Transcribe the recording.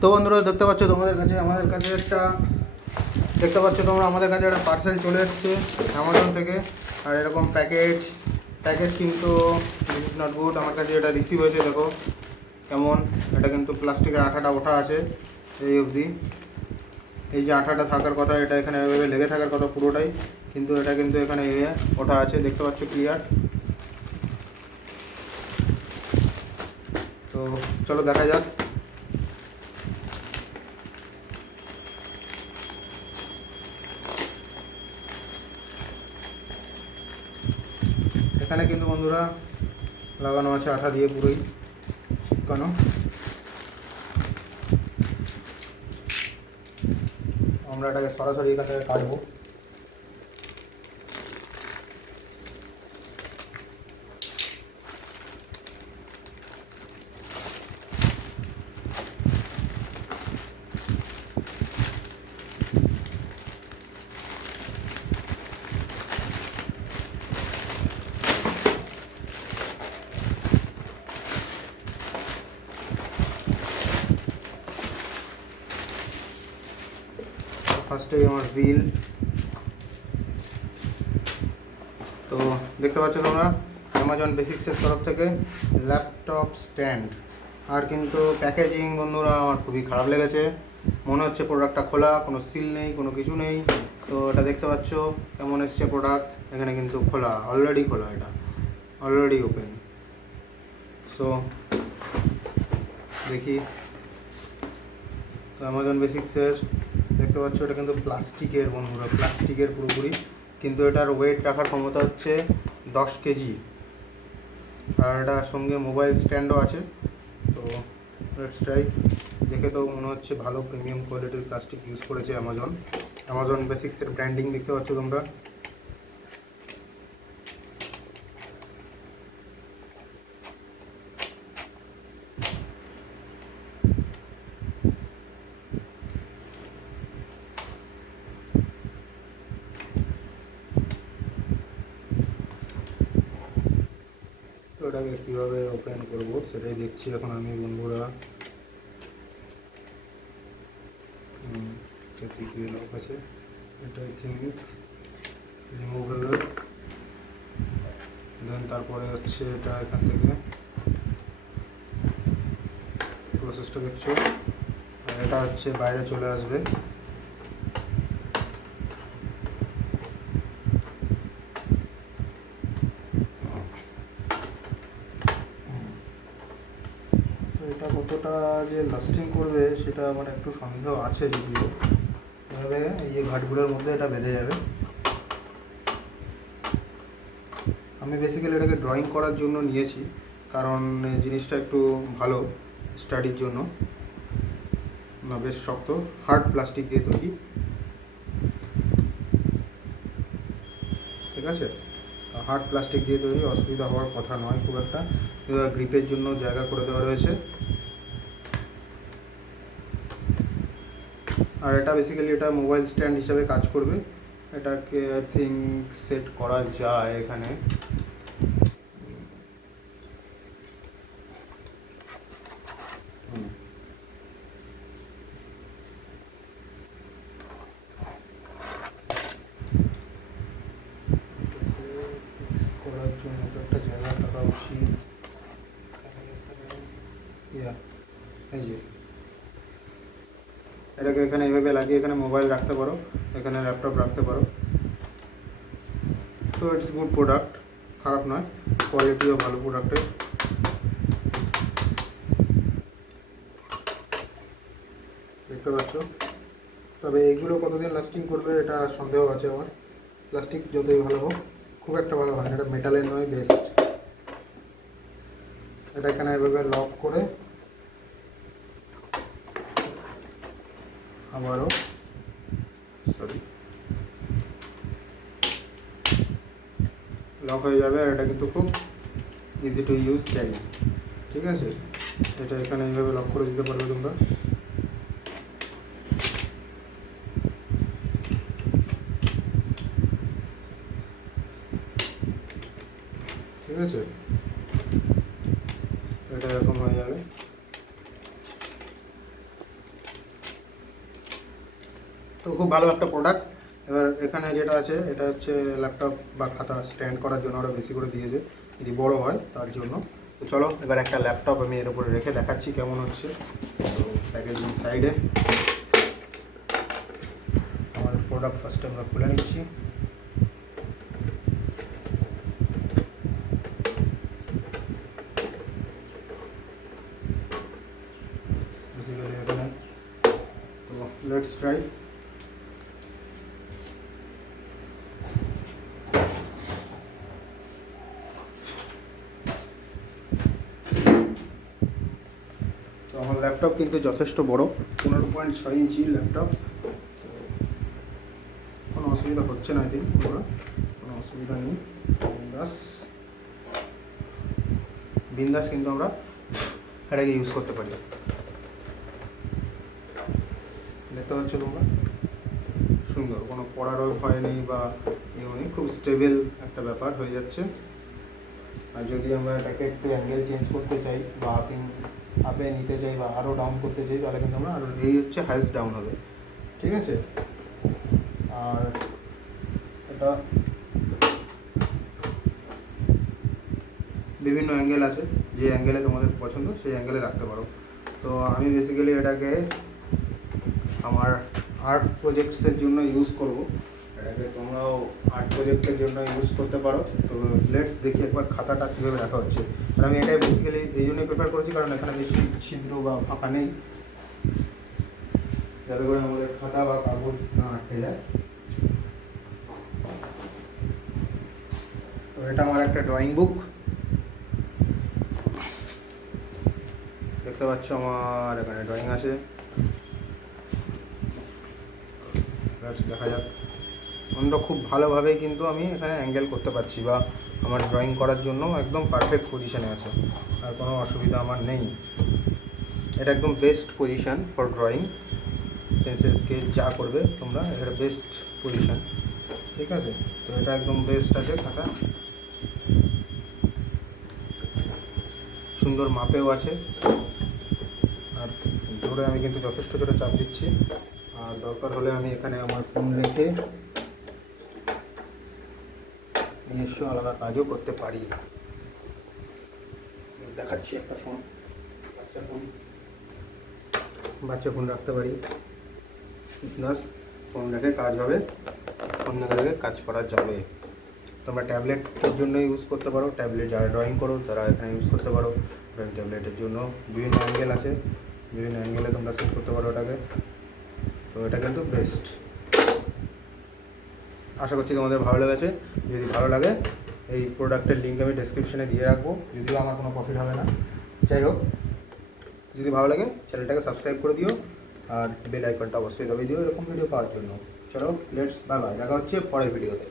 তো বন্ধুরা, দেখতে পাচ্ছ তোমাদের কাছে, আমাদের কাছে একটা, দেখতে পাচ্ছ তোমরা, আমাদের কাছে একটা পার্সেল চলে এসছে অ্যামাজন থেকে। আর এরকম প্যাকেজ প্যাকেজ কিন্তু নট গুড আমার কাছে এটা রিসিভ হয়েছে, দেখো। কেমন? এটা কিন্তু প্লাস্টিকের আঠাটা ওঠা আছে এই অবধি। এই যে আঠাটা থাকার কথা, এটা এখানে এভাবে লেগে থাকার কথা পুরোটাই। কিন্তু এটা কিন্তু এখানে ওঠা আছে, দেখতে পাচ্ছ ক্লিয়ার তো চলো দেখা যাক। এখানে কিন্তু বন্ধুরা লাগানো আছে আঠা দিয়ে পুরোই। চিপকানো আমরা এটাকে সরাসরি এখান থেকে কাটবো। বিল তো দেখতে পাচ্ছ তোমরা অ্যামাজন বেসিক্সের তরফ থেকে ল্যাপটপ স্ট্যান্ড আর কিন্তু প্যাকেজিং বন্ধুরা আমার খুবই খারাপ লেগেছে। মনে হচ্ছে প্রোডাক্টটা খোলা, কোনো সিল নেই, কোনো কিছু নেই। তো এটা দেখতে পাচ্ছ, কেমন এসছে প্রোডাক্ট এখানে কিন্তু খোলা অলরেডি খোলা এটা অলরেডি ওপেন সো দেখি। তো অ্যামাজন বেসিক্সের দেখতে পাচ্ছ এটা কিন্তু প্লাস্টিকের বন্ধুরা, প্লাস্টিকের পুরোপুরি। কিন্তু এটার ওয়েট রাখার ক্ষমতা হচ্ছে দশ কেজি। আর এটার সঙ্গে মোবাইল স্ট্যান্ডও আছে। তো লেটস দেখে তো মনে হচ্ছে ভালো প্রিমিয়াম কোয়ালিটির প্লাস্টিক ইউজ করেছে অ্যামাজন অ্যামাজন বেসিক্সের ব্র্যান্ডিং দেখতে পাচ্ছ তোমরা। তো এটাকে কীভাবে ওপেন করব সেটাই দেখছি এখন আমি বন্ধুরা। চারদিকে লক এটা আই থিঙ্ক রিমুভেবল দেন তারপরে হচ্ছে এটা এখান থেকে। প্রসেসটা দেখছ? আর এটা হচ্ছে বাইরে চলে আসবে। এটা কতটা যে লাস্টিং করবে সেটা আমার একটু সন্দেহ আছে যদিও। এভাবে এই যে ঘাটগুলোর মধ্যে এটা বেঁধে যাবে। আমি বেসিক্যালি এটাকে ড্রয়িং করার জন্য নিয়েছি, কারণ জিনিসটা একটু ভালো স্টাডির জন্য। না, বেশ শক্ত হার্ড প্লাস্টিক দিয়ে তৈরি। ঠিক আছে? হার্ড প্লাস্টিক দিয়ে তৈরি, অসুবিধা হওয়ার কথা নয় খুব একটা। গ্রিপের জন্য জায়গা করে দেওয়া রয়েছে। আর এটা বেসিক্যালি এটা মোবাইল স্ট্যান্ড হিসাবে কাজ করবে। এটাকে আই থিঙ্ক সেট করা যায় এখানে হুম। ফিক্স করার জন্য তো একটা জায়গা থাকা উচিত ইয়া এই যে। এটাকে এখানে এইভাবে লাগিয়ে এখানে মোবাইল রাখতে পারো। এখানে ল্যাপটপ রাখতে পারো। তো ইটস গুড প্রোডাক্ট খারাপ নয়। কোয়ালিটিও ভালো প্রোডাক্টের দেখতে পাচ্ছ? তবে এইগুলো কতদিন লাস্টিং করবে এটা সন্দেহ আছে আমার। প্লাস্টিক যতই ভালো হোক, খুব একটা ভালো হয় এটা মেটালের নয় বেস্ট এটা এখানে এভাবে লক করে আবারও সরি লক হয়ে যাবে আর এটা কিন্তু খুব ইজি টু ইউজ ক্যারি ঠিক আছে? এটা এখানে এইভাবে লক করে দিতে পারবে তোমরা। ঠিক আছে? এটা এরকম হয়ে যাবে। তো খুব ভালো একটা প্রোডাক্ট এবার এখানে যেটা আছে, এটা হচ্ছে ল্যাপটপ বা খাতা স্ট্যান্ড করার জন্য আরও বেশি করে দিয়েছে, যদি বড় হয় তার জন্য। তো চলো, এবার একটা ল্যাপটপ আমি এর উপরে রেখে দেখাচ্ছি কেমন হচ্ছে। তো প্যাকেজিং সাইডে আমার প্রোডাক্ট ফার্স্টে আমরা খুলে নিচ্ছি বেসিক্যালি এখানে তো লেটস ট্রাই তো আমার ল্যাপটপ কিন্তু যথেষ্ট বড়। পনেরো পয়েন্ট ছয় ইঞ্চির ল্যাপটপ কোনো অসুবিধা হচ্ছে না এদিন পুরো কোনো অসুবিধা নেই। বিন্দাস। বিন্দাস কিন্তু আমরা এটাকে ইউজ করতে পারি। দেখতে পাচ্ছ তোমরা? সুন্দর। কোনো পড়ারও ভয় নেই বা ইয়ে নেই। খুব স্টেবল একটা ব্যাপার হয়ে যাচ্ছে। আর যদি আমরা এটাকে একটু অ্যাঙ্গেল চেঞ্জ করতে চাই, বা আপিং আপে নিতে চাই বা আরও ডাউন করতে চাই, তাহলে কিন্তু আমরা আরও এই হচ্ছে হাইস্ট ডাউন হবে। ঠিক আছে? আর এটা বিভিন্ন অ্যাঙ্গেল আছে, যে অ্যাঙ্গেলে তোমাদের পছন্দ, সেই অ্যাঙ্গেলে রাখতে পারো। তো আমি বেসিক্যালি এটাকে আমার আর্ট প্রজেক্টসের জন্য ইউজ করব। এটাকে তোমরাও আর্ট প্রজেক্টের জন্য ইউজ করতে পারো। তো লেটস দেখি একবার খাতাটা কীভাবে রাখা হচ্ছে। আর আমি এটাই বেসিক্যালি এই জন্যই প্রেফার করেছি, কারণ এখানে বেশি ছিদ্র বা ফাঁকা নেই। যাতে করে আমাদের খাতা বা কাগজ না আটকে যায়। তো এটা আমার একটা ড্রয়িং বুক দেখতে পাচ্ছ আমার এখানে ড্রয়িং আছে। দেখা যাক। আমরা খুব ভালোভাবেই কিন্তু আমি এখানে অ্যাঙ্গেল করতে পারছি বা আমার ড্রয়িং করার জন্য একদম পারফেক্ট পজিশানে আছে। আর কোনো অসুবিধা আমার নেই। এটা একদম best position for drawing pencil sketch যা করবে তোমরা এটা বেস্ট পজিশন ঠিক আছে? তো এটা একদম বেস্ট আছে খাতা সুন্দর মাপেও আছে। আর জোরে আমি কিন্তু যথেষ্ট জোরে চাপ দিচ্ছি। আর দরকার হলে আমি এখানে আমার ফোন রেখে নিজস্ব আলাদা কাজও করতে পারি। দেখাচ্ছি একটা ফোন বাচ্চা ফোন বাচ্চা ফোন রাখতে পারি। প্লাস ফোন রেখে কাজ হবে। ফোন রেখে কাজ করা যাবে। তোমরা ট্যাবলেটের জন্য ইউজ করতে পারো। ট্যাবলেট যারা ড্রয়িং করো, তারা এখানে ইউজ করতে পারো। ট্যাবলেটের জন্য বিভিন্ন অ্যাঙ্গেল আছে। বিভিন্ন অ্যাঙ্গেলে তোমরা সেট করতে পারো ওটাকে। তো এটা কিন্তু বেস্ট আশা করছি তোমাদের ভালো লেগেছে। যদি ভালো লাগে, এই প্রোডাক্টের লিঙ্ক আমি ডেসক্রিপশনে দিয়ে রাখব। যদিও আমার কোনো প্রফিট হবে না। যাই হোক, যদি ভালো লাগে চ্যানেলটাকে সাবস্ক্রাইব করে দিও আর বেল আইকনটা অবশ্যই দাবি দিও এরকম ভিডিও পাওয়ার জন্য। চলো লেটস বাই বাই দেখা হচ্ছে পরের ভিডিওতে